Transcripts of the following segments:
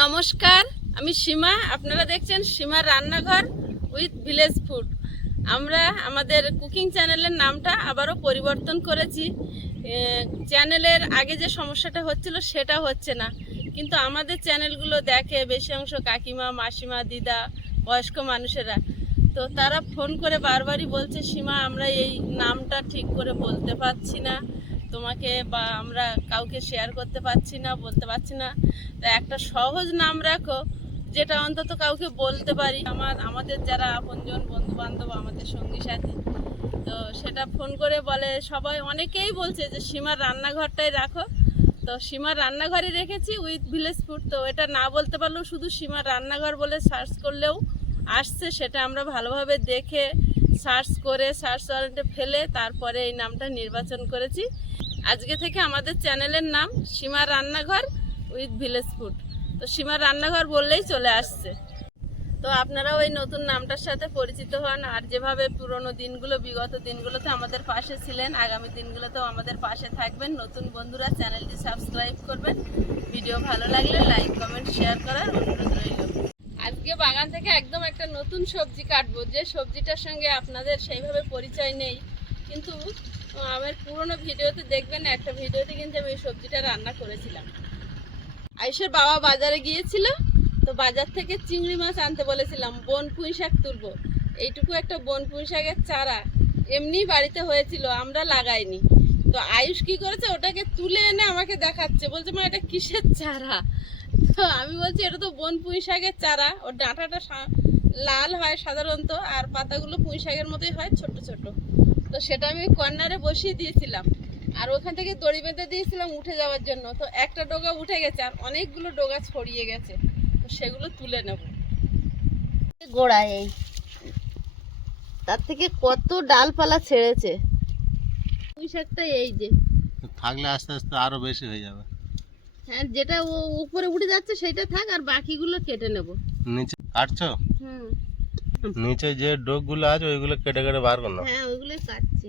নমস্কার, আমি সীমা। আপনারা দেখছেন সীমার রান্নাঘর উইথ ভিলেজ ফুড। আমরা আমাদের কুকিং চ্যানেলের নামটা আবারও পরিবর্তন করেছি। চ্যানেলের আগে যে সমস্যাটা হচ্ছিল সেটা হচ্ছে না। কিন্তু আমাদের চ্যানেলগুলো দেখে বেশি অংশ কাকিমা, মাসিমা, দিদা, বয়স্ক মানুষেরা। তো তারা ফোন করে বারবারই বলছে, সীমা, আমরা এই নামটা ঠিক করে বলতে পারছি না। তোমাকে বা আমরা কাউকে শেয়ার করতে পারছি না, বলতে পারছি না। তা একটা সহজ নাম রাখো, যেটা অন্তত কাউকে বলতে পারি। আমার, আমাদের যারা আপনজন বন্ধু বান্ধব আমাদের সঙ্গী সাথী, তো সেটা ফোন করে বলে। সবাই অনেকেই বলছে যে, সীমার রান্নাঘরটাই রাখো। তো সীমার রান্নাঘরে রেখেছি উইথ ভিলেজ ফুড তো এটা না বলতে পারলেও শুধু সীমার রান্নাঘর বলে সার্চ করলেও আসছে, সেটা আমরা ভালোভাবে দেখে সার্চ করে, সার্চ ওয়ারেন্টে ফেলে তারপরে এই নামটা নির্বাচন করেছি। আজকে থেকে আমাদের চ্যানেলের নাম সীমা রান্নাঘর উইথ ভিলেজ ফুড। তো সীমা রান্নাঘর বললেই চলে আসছে। তো আপনারাও ওই নতুন নামটার সাথে পরিচিত হন। আর যেভাবে পুরনো দিনগুলো, বিগত দিনগুলোতে আমাদের পাশে ছিলেন, আগামী দিনগুলোতেও আমাদের পাশে থাকবেন। নতুন বন্ধুরা, চ্যানেলটি সাবস্ক্রাইব করবেন। ভিডিও ভালো লাগলে লাইক, কমেন্ট, শেয়ার করার অনুরোধ রইল। আজকে বাগান থেকে একদম একটা নতুন সবজি কাটবো। যে সবজিটার সঙ্গে আপনাদের সেইভাবে পরিচয় নেই, কিন্তু আমার পুরনো ভিডিওতে দেখবেন, একটা ভিডিওতে কিন্তু আমি সবজিটা রান্না করেছিলাম। আয়ুষের বাবা বাজারে গিয়েছিল, তো বাজার থেকে চিংড়ি মাছ আনতে বলেছিলাম, বন পুঁই শাক তুলবো। এইটুকু একটা বন পুঁই শাকের চারা এমনি বাড়িতে হয়েছিল, আমরা লাগাইনি। তো আয়ুষ কি করেছে, ওটাকে তুলে এনে আমাকে দেখাচ্ছে। বলছে, মা, এটা কিসের চারা? তো আমি বলছি এটা তো বন পুঁই শাকের চারা। ওর ডাঁটাটা লাল হয় সাধারণত আর পাতাগুলো পুঁই শাকের মতোই হয় ছোট ছোট তো সেটা আমি কর্নারে বসিয়ে দিয়েছিলাম। আর ওখান থেকে দড়ি বেঁধে দিয়েছিলাম উঠে যাওয়ার জন্য। তো একটা ডোগা উঠে গেছে আর অনেকগুলো ডোগা ছড়িয়ে গেছে। তো সেগুলো তুলে নেব। গোড়া এই। তার থেকে কত ডালপালা ছেড়েছে। পুঁই শাকটা এই যে। থাকলে আস্তে আস্তে আরও বেশি হয়ে যাবে। হ্যাঁ যেটা ও উপরে উঠে যাচ্ছে সেটা থাক আর বাকিগুলো কেটে নেব। নিচে কাটছো? হুম। নিচে যে ডোকগুলো আছে ওইগুলো কেটে কেটে বার করো হ্যাঁ ওইগুলোই কাটছি।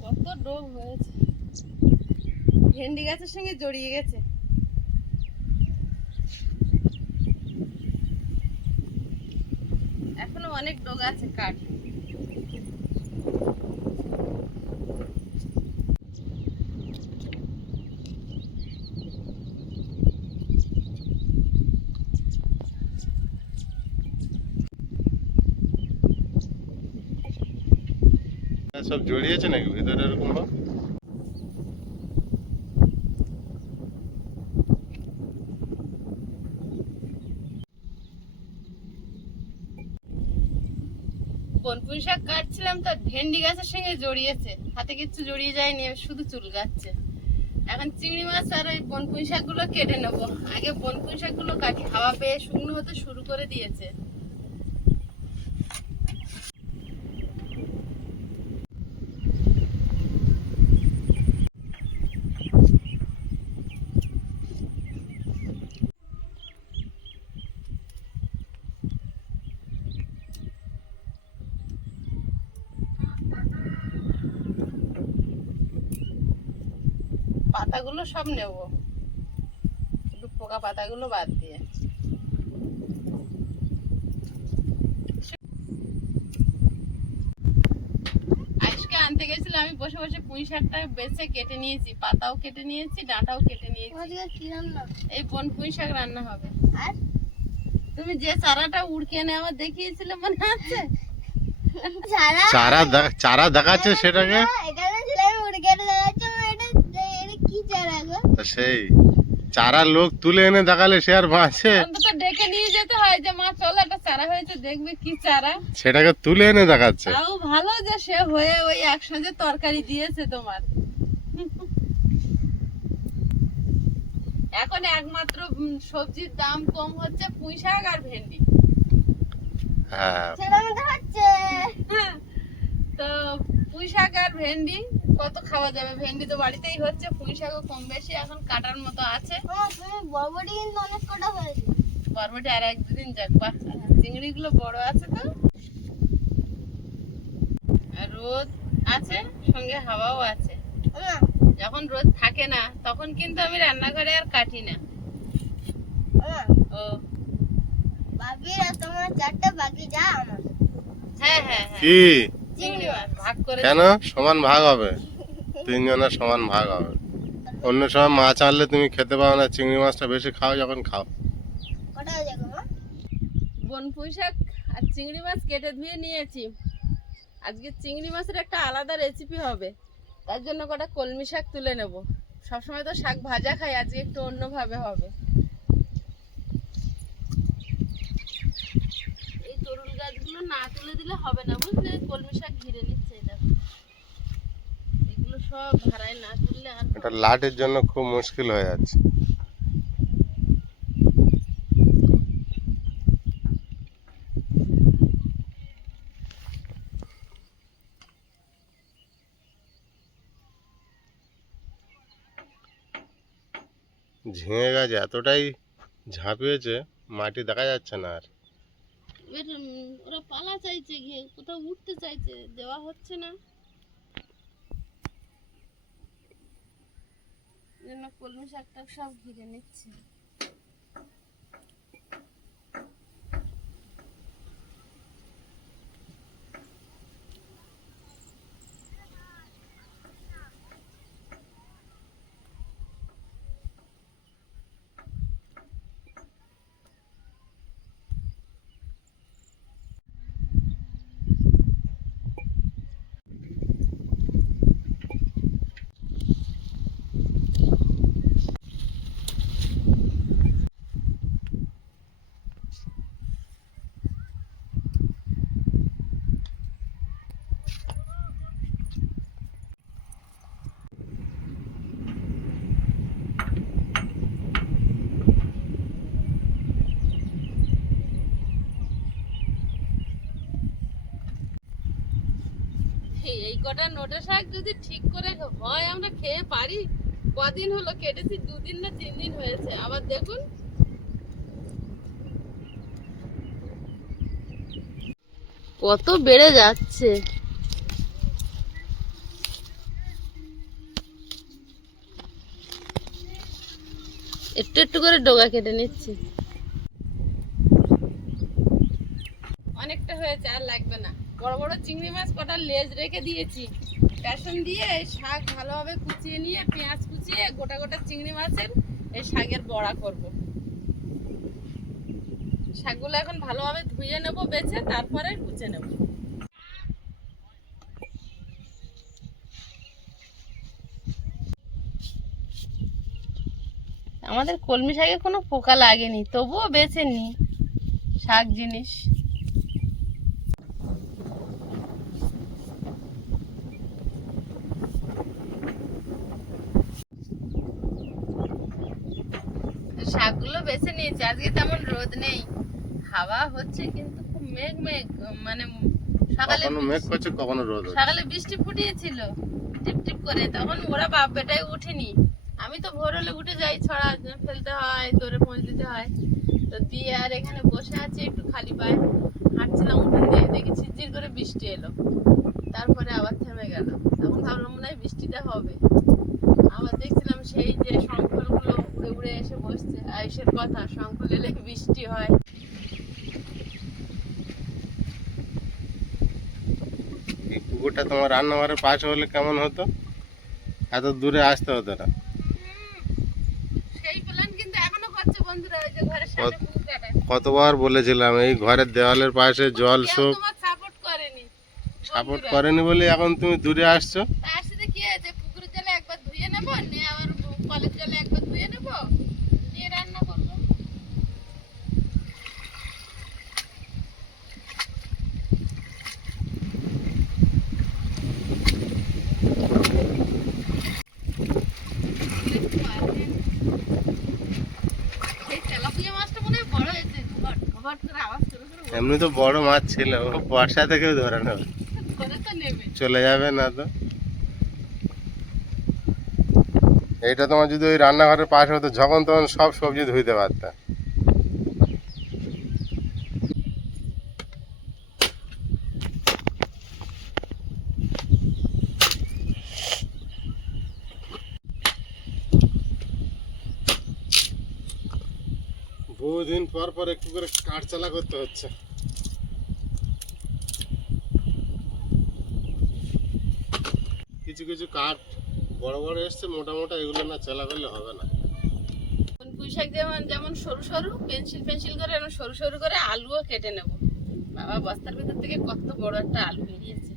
কত ডোব হয়েছে। ভেন্ডি গাছের সঙ্গে জড়িয়ে গেছে এখনও অনেক ডোগ আছে কাঠ সব জড়িয়েছে নাকি ভিতরে এরকম বনপুরি শাক কাটছিলাম তো ভেন্ডি গাছের সঙ্গে জড়িয়েছে। হাতে কিচ্ছু জড়িয়ে যায়নি শুধু চুল গাচ্ছে এখন চিংড়ি মাছ আর ওই বনপুরি শাকগুলো কেটে নেব। আগে বনপুন শাকগুলো কাটি, হাওয়া পেয়ে শুকনো হতে শুরু করে দিয়েছে পাতাগুলো সব নেব। শুধু পোকা পাতাগুলো বাদ দিয়ে। আজকে আনতে গেছিলাম আমি বসে বসে পুঁই শাকটা বেছে কেটে নিয়েছি পাতাও কেটে নিয়েছি ডাঁটাও কেটে নিয়েছি। এই বন পুঁই শাক রান্না হবে। তুমি যে চারাটা উড়কে এনে আমার দেখিয়েছিলে মনে আছে? চারা? দেখ- চারা দেখাচ্ছে সেটাকে? তা সেই চারা লোক তুলে এনে দেখালে সে আর বাঁচে। ডেকে নিয়ে যেতে হয় যে মা চলো একটা চারা হয়েছে দেখবে কি চারা। সেটাকে তুলে এনে দেখাচ্ছে। তাও ভালো যে সে হয়ে ওই একসাথে তরকারি দিয়েছে তোমার। এখন একমাত্র সবজির দাম কম হচ্ছে পুঁই শাক আর ভেন্ডি। হ্যাঁ। হ্যাঁ, তো পুঁই শাক আর ভেন্ডি কত খাওয়া যাবে? ভেন্ডি তো বাড়িতেই হচ্ছে পুঁই শাকও কম বেশি এখন কাটার মতো আছে। বরবটি আর এক দুদিন যাক বাহ চিংড়ি গুলো বড় আছে তো? আর রোদ আছে সঙ্গে হাওয়াও আছে। যখন রোদ থাকে না তখন কিন্তু আমি রান্নাঘরে আর কাটি না। ও। বাবিরা তোমার চারটা বাকি যা আমার। হ্যাঁ হ্যাঁ হ্যাঁ। কি চিংড়ি মাছ ভাগ করে কেন? সমান ভাগ হবে। তিনজনের সমান ভাগ হবে। অন্য সময় মাছ আনলে তুমি খেতে পাও না চিংড়ি মাছটা বেশি খাও যখন খাও। হয়ে বন পুঁই শাক আর চিংড়ি মাছ কেটে ধুয়ে নিয়েছি। আজকে চিংড়ি মাছের একটা আলাদা রেসিপি হবে। তার জন্য কটা কলমি শাক তুলে নেব। সবসময় তো শাক ভাজা খাই আজকে একটু অন্যভাবে হবে এই গাছগুলো না তুলে দিলে হবে না বুঝলে? কলমি শাক ঘিরে নিচ্ছে দেখো। এগুলো সব ভাড়ায় না তুললে আর এটা লাটের জন্য খুব মুশকিল হয়ে যাচ্ছে। ঝিঙে গাছ এতটাই ঝাঁপিয়েছে, মাটি দেখা যাচ্ছে না আর। উম, ওরা পালা চাইছে গিয়ে কোথাও উঠতে চাইছে দেওয়া হচ্ছে না। জন্য কলমি শাকটা সব ঘিরে নিচ্ছে। এই- কটা নোটে শাক যদি ঠিক করে হয়, আমরা খেয়ে পারি। কদিন হলো কেটেছি, দুদিন না তিন দিন হয়েছে। আবার দেখুন। কত বেড়ে যাচ্ছে। একটু একটু করে ডোগা কেটে নিচ্ছি। অনেকটা হয়েছে, আর লাগবে না। বড় বড় চিংড়ি মাছ কটা লেজ রেখে দিয়েছি। বেসন দিয়ে শাক ভালোভাবে কুচিয়ে নিয়ে, পেঁয়াজ কুচিয়ে গোটা গোটা চিংড়ি মাছের এই শাকের বড়া করব। শাকগুলো এখন ভালোভাবে ধুয়ে নেব, বেছে তারপরে কুচে নেব। আমাদের কলমি শাকে কোনো পোকা লাগেনি, তবুও বেছে নি শাক জিনিস শাকগুলো বেছে আজকে তেমন রোদ নেই। হাওয়া হচ্ছে কিন্তু খুব মেঘ মেঘ মানে সকালে কখনো মেঘ করছে কখনো রোদ সকালে বৃষ্টি ফুটিয়েছিল টিপ টিপ করে তখন ওরা বাপ বেটাই উঠেনি। আমি তো ভোর হলে উঠে যাই ছড়া ফেলতে হয় দৌড়ে পৌঁছ দিতে হয়। তো দিয়ে আর এখানে বসে আছি একটু খালি পায়ে হাঁটছিলাম উঠে দিয়ে দেখি ঝিরঝির করে বৃষ্টি এলো। তারপরে আবার থেমে গেল তখন ভাবলাম মনে হয় বৃষ্টিটা হবে। আবার দেখছিলাম সেই যে শঙ্খলগুলো উড়ে এসে বসছে। আয়ুষের কথা শঙ্খল এলে বৃষ্টি হয়। এই পুকুরটা তোমার রান্নাঘরের পাশে হলে কেমন হতো? এত দূরে আসতে হতো না। কতবার বলেছিলাম এই ঘরের দেওয়ালের পাশে জল সব সাপোর্ট করেনি সাপোর্ট করেনি বলে এখন তুমি দূরে আসছো? কি আছে পুকুরের জলে একবার ধুয়ে নেব নিয়ে এমনি তো বড় মাছ ছিল বর্ষা থেকেও ধরে নেবে। চলে যাবে না তো। এইটা তোমার যদি ওই রান্নাঘরের পাশে হতো, যখন তখন সব সবজি ধুইতে পারতাম। বহুদিন পর পর একটু করে কাঠ চালা করতে হচ্ছে। কিছু কিছু কাঠ বড় বড় এসছে, মোটা মোটা এগুলো না চালা করলে হবে না। পুঁইশাক যেমন যেমন সরু সরু, পেন্সিল পেন্সিল করে সরু সরু করে আলুও কেটে নেব। বাবা বস্তার ভিতর থেকে কত বড় একটা আলু বেরিয়েছে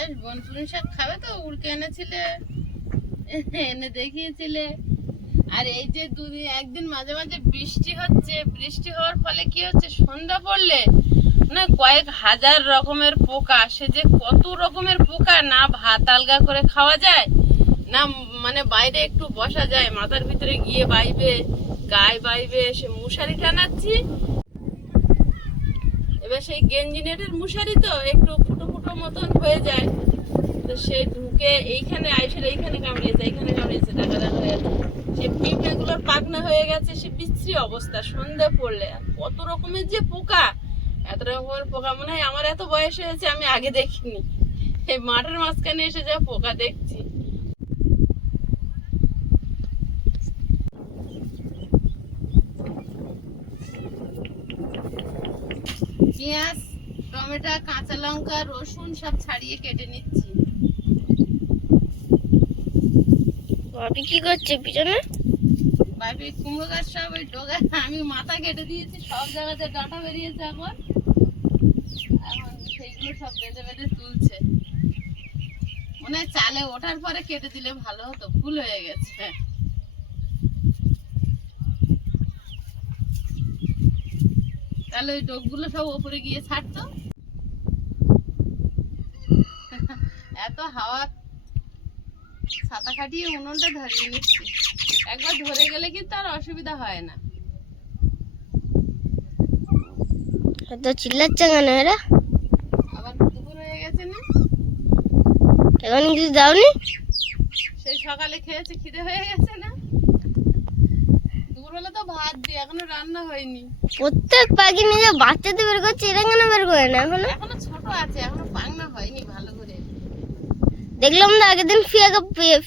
এই বনপুরি শাক খাবে তো? উড়কে এনেছিলে, এনে দেখিয়েছিলে। আর এই যে দুদিন একদিন মাঝে মাঝে বৃষ্টি হচ্ছে, বৃষ্টি হওয়ার ফলে কি হচ্ছে? সন্ধ্যা পড়লে না কয়েক হাজার রকমের পোকা, সে যে কত রকমের পোকা, না ভাত আলগা করে খাওয়া যায়, না মানে বাইরে একটু বসা যায়, মাথার ভিতরে গিয়ে বাইবে, গায়ে বাইবে, সে মশারি টানাচ্ছি। এবার সেই গেঞ্জি নেটের মশারি তো একটু ফুটো ফুটো মতন হয়ে যায়। তো সে ঢুকে এইখানে আইসে, এইখানে কামড়িয়েছে এইখানে কামড়িয়েছে দেখা দেখা যাচ্ছে সে পিঁপড়ে গুলোর পাকনা হয়ে গেছে, সে বিশ্রী অবস্থা, সন্ধে পড়লে। কত রকমের যে পোকা! এত রকমের পোকা, মনে হয় আমার এত বয়স হয়েছে, আমি আগে দেখিনি। এই মাঠের মাঝখানে এসে যা পোকা দেখছি। পেঁয়াজ, টমেটো, কাঁচা লঙ্কা, রসুন সব ছাড়িয়ে কেটে নিচ্ছি। ভাবি কি করছে পিছনে? ভাবি কুমড়ো গাছ সব ওই ডোগা, আমি মাথা কেটে দিয়েছি, সব জায়গাতে ডাটা বেরিয়েছে এখন। এখন সেইগুলো সব বেঁধে বেঁধে তুলছে। মনে হয় চালে ওঠার পরে কেটে দিলে ভালো হতো, ভুল হয়ে গেছে। তাহলে ওই ডোকগুলো সব ওপরে গিয়ে ছাড়তো। এত হাওয়া ছাতা খাটিয়ে উনুনটা ধরিয়ে নিচ্ছি। একবার ধরে গেলে কিন্তু আর অসুবিধা হয় না। এত চিল্লাচ্ছে কেন এরা? আবার দুপুর হয়ে গেছে না? এখন কিছু দাওনি? সেই সকালে খেয়েছে খিদে হয়ে গেছে না? দুপুরবেলা তো ভাত দিই এখনও রান্না হয়নি। প্রত্যেক পাখি নিজে বের করছে এরা কেন বের করে না এখনও? এখনও ছোট আছে এখনও পাংনা হয়নি ভালো করে। দেখলাম না আগের দিন ফিয়া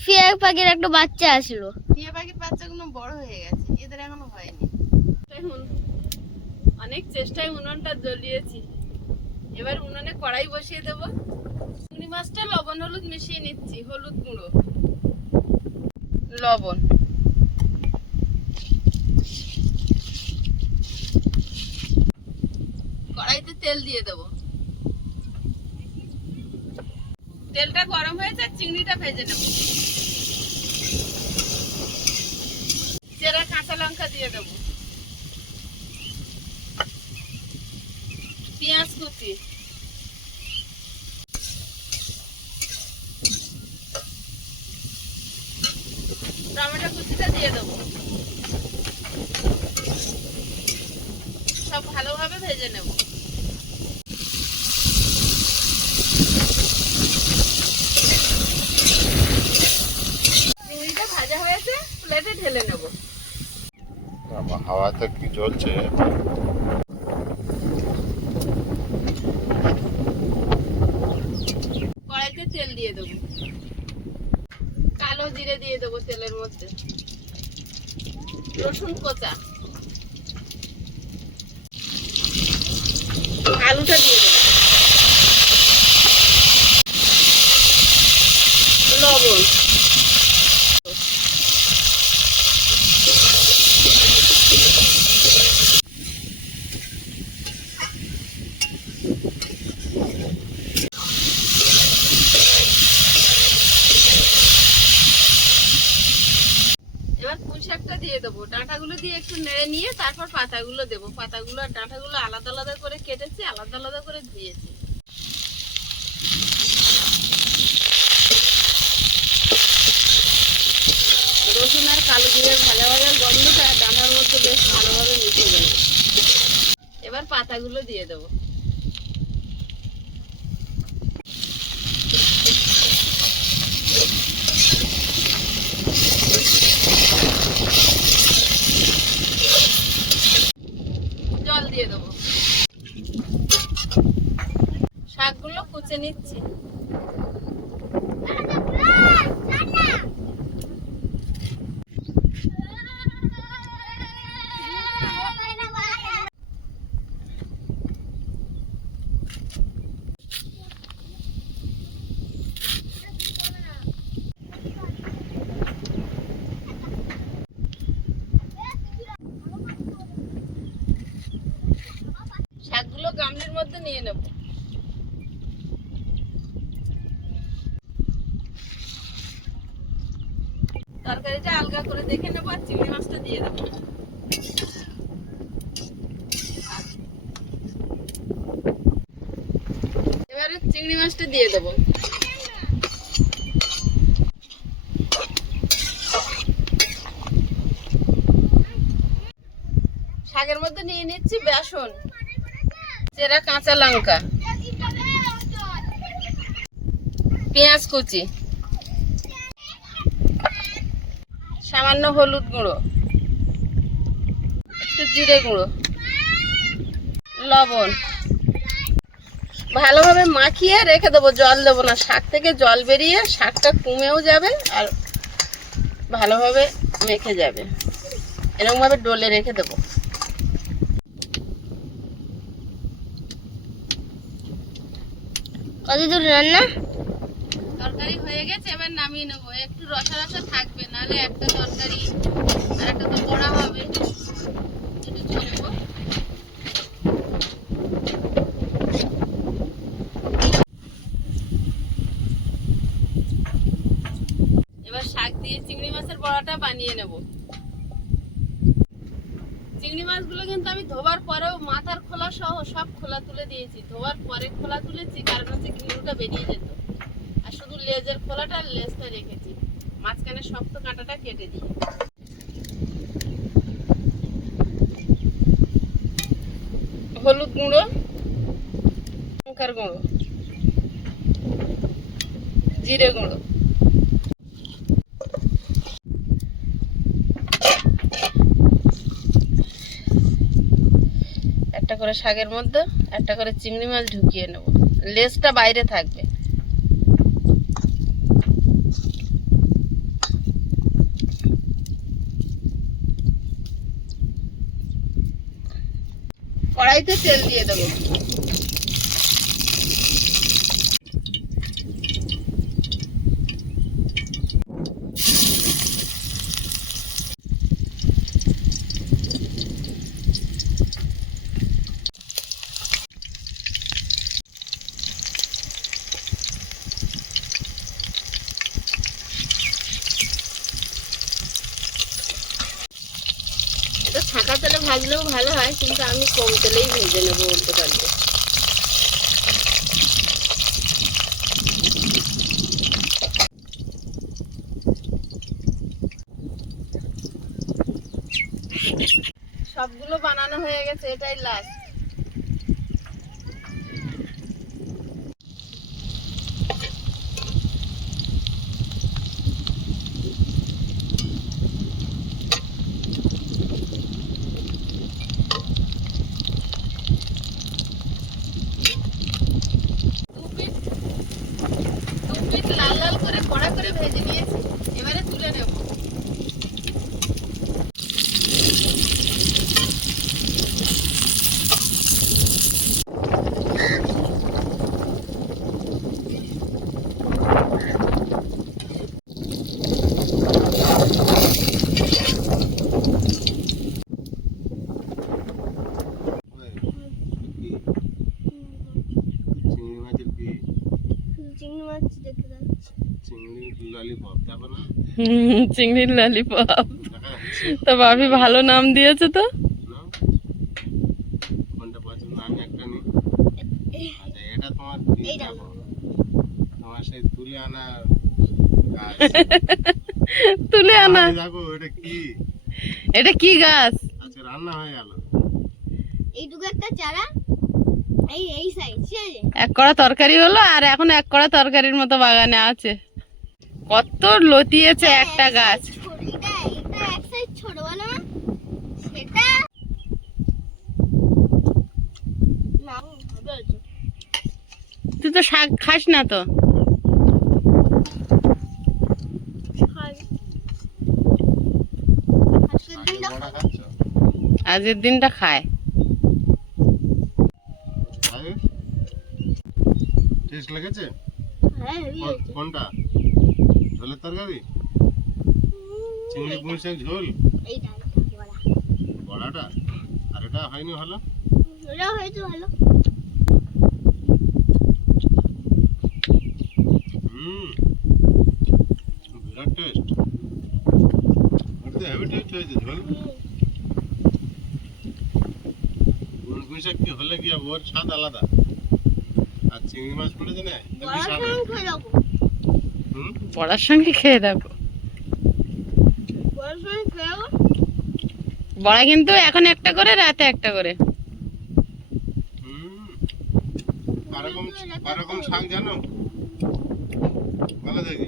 ফিয়া পাখির একটা বাচ্চা আসলো। ফিয়া পাখির বাচ্চাগুলো বড় হয়ে গেছে এদের এখনও হয়নি। অনেক চেষ্টায় উনুনটা জ্বলিয়েছি। এবার উনুনে কড়াই বসিয়ে দেবো। চিংড়ি মাছটা লবণ হলুদ মিশিয়ে নিচ্ছি হলুদ গুঁড়ো। লবণ। কড়াইতে তেল দিয়ে দেবো। তেলটা গরম হয়েছে চিংড়িটা ভেজে নেব। চেরা কাঁচা লঙ্কা দিয়ে দেবো পেঁয়াজ কুচি টমেটো কুচিটা দিয়ে দেবো সব ভালোভাবে ভেজে নেব চিংড়িটা ভাজা হয়েছে প্লেটে ঢেলে নেব বাবা, হাওয়াতে কি জ্বলছে কড়াইতে তেল দিয়ে দেবো কালো জিরে দিয়ে দেবো তেলের মধ্যে। রসুন কোচা। আলুটা দিয়ে দেবো। লবণ এবার পুঁই শাকটা মাছটা দিয়ে দেবো ডাঁটাগুলো দিয়ে একটু নেড়ে নিয়ে তারপর পাতাগুলো দেবো। পাতাগুলো আর ডাঁটাগুলো আলাদা আলাদা করে কেটেছি, আলাদা আলাদা করে ধুয়েছি। রসুন আর কালো জিরের ভাজা ভাজা গন্ধটা ডাঁটার মধ্যে বেশ ভালোভাবে মিশে যাবে এবার পাতাগুলো দিয়ে দেবো জল দিয়ে দেবো শাকগুলো কুচে নিচ্ছি শাকগুলো গামলির মধ্যে নিয়ে নেব। তরকারিটা আলগা করে দেখে নেব আর চিংড়ি মাছটা দিয়ে দেবো। এবারে চিংড়ি মাছটা দিয়ে দেবো। শাকের মধ্যে নিয়ে নিচ্ছি বেসন। চেরা কাঁচা লঙ্কা। পেঁয়াজ কুচি। সামান্য হলুদ গুঁড়ো। একটু জিরে গুঁড়ো। লবণ। ভালোভাবে মাখিয়ে রেখে দেবো, জল দেবো না। শাক থেকে জল বেরিয়ে শাকটা কমেও যাবে আর ভালোভাবে মেখে যাবে। এরকমভাবে ডলে রেখে দেবো। কত দূর রান্না? তরকারি হয়ে গেছে, এবার নামিয়ে নেব। একটু রসা রসা থাকবে, নাহলে একটা তরকারি আর একটা তো বড়া হবে। এবার শাক দিয়ে চিংড়ি মাছের বড়াটা বানিয়ে নেব। চিংড়ি মাছগুলো কিন্তু আমি ধোবার পরেও মাথার খোলা সহ সব খোলা তুলে দিয়েছি। ধোবার পরে খোলা তুলেছি, কারণ হচ্ছে ঘিরুটা বেরিয়ে যেত। আর শুধু লেজের খোলাটা লেজটা রেখেছি। মাঝখানে শক্ত কাঁটাটা কেটে দিয়ে হলুদ গুঁড়ো, লঙ্কার গুঁড়ো, জিরে গুঁড়ো একটা করে শাকের মধ্যে একটা করে চিংড়ি মাছ ঢুকিয়ে নেব। লেজটা বাইরে থাকবে। কড়াইতে তেল দিয়ে দেবো এটা ছাঁকা তেলে ভাজলেও ভালো হয় কিন্তু আমি কম তেলেই ভেজে নেব উল্টো পাল্টে সবগুলো বানানো হয়ে গেছে এটাই লাস্ট দু পিস দু পিস লাল লাল করে কড়া করে ভেজে নিয়েছি এবারে তুলে নেব চিংড়ি মাছের কি চিংড়ি মাছ দেখতে যাচ্ছি চিংড়ি ললিপপ দেখো না চিংড়ির ললিপপ। তো ভাবি ভালো নাম দিয়েছে তো। তুলে আনা। এটা কি এটা কি গাছ? আচ্ছা রান্না হয়ে গেল এইটুকু একটা চারা। এই এই সাইজ এক কড়া তরকারি হলো আর এখন এক কড়া তরকারির মতো বাগানে আছে। কত লতিয়েছে একটা গাছ। তুই তো শাক খাস না তো। খাই। আজকের দিনটা খায়। টেস্ট লেগেছে? হ্যাঁ। কোনটা? ঝোলের তরকারি? চিংড়ি পুঁই শাক ঝোল। বড়াটা? আর এটা হয়নি ভালো? ভালো। হুম বিরাট টেস্ট হেভি টেস্ট হয়েছে ঝোল। পুঁই শাক কি হলে কি? ওর স্বাদ আলাদা? আর চিংড়ি মাছ পড়েছে না স্বাদ সঙ্গে খেয়ে দেখো। হুম বড়ার সঙ্গে খেয়ে দেখো। বড়ার সঙ্গে খেয়ে বড়া কিন্তু এখন একটা করে রাতে একটা করে। জানো? বলো দেখি।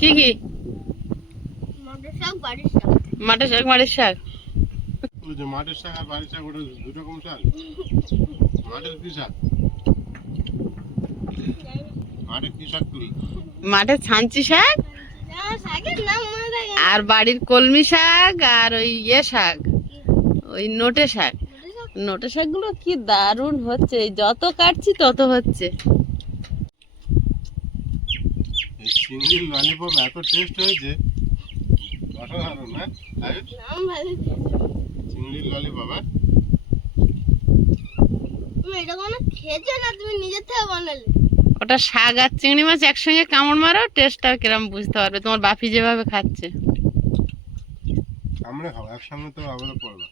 কি কি? মটর শাক বাড়ির শাক। মাঠের শাক মাঠের শাক। মাঠের শাক আর বাড়ির শাক ওটা দু রকম শাক? মাঠের কি শাক? শাক ছাঞ্চি শাক মনে। আর বাড়ির কলমি শাক আর ওই ইয়ে শাক ওই নোটে শাক। নোটে শাকগুলো কি দারুণ হচ্ছে এই যত কাটছি তত হচ্ছে। চিংড়ির ললিপপ এত টেস্ট হয়েছে। অসাধারণ না আয়ুষ? নাম ভালো চিংড়ির ললিপপ হ্যাঁ এটা কোনো খেয়েছো না? তুমি নিজের থেকে বানালে। ওটা শাক আর চিংড়ি মাছ একসঙ্গে কামড় মারো টেস্টটা কিরম বুঝতে পারবে? তোমার বাপি যেভাবে খাচ্ছে। সামনে খাও একসঙ্গে তো আবার পড়বে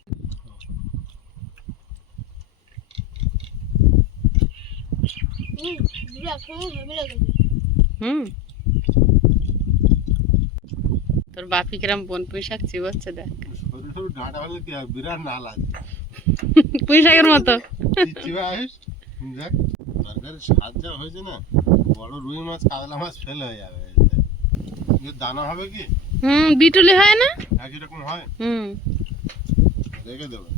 হুম। তোর বাপি কিরম বন পুঁই শাক চিবোচ্ছে দেখ। সরু সরু ডাঁটা হলে কি বিরাট নাল আছে পুঁই শাকের মতো। চিবা দেখ। তরকারির স্বাদ যা হয়েছে না বড় রুই মাছ কাতলা মাছ ফেল হয়ে যাবে দানা হবে কি? হুম বিটুলি হয় না? একই রকম হয়? হুম। রেখে দেবে।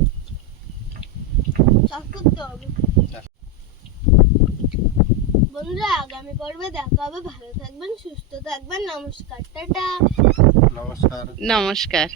চাষ করতে হবে। বন্ধুরা আগামী পর্বে দেখা হবে। ভালো থাকবেন সুস্থ থাকবেন। নমস্কার টাটা। নমস্কার। নমস্কার।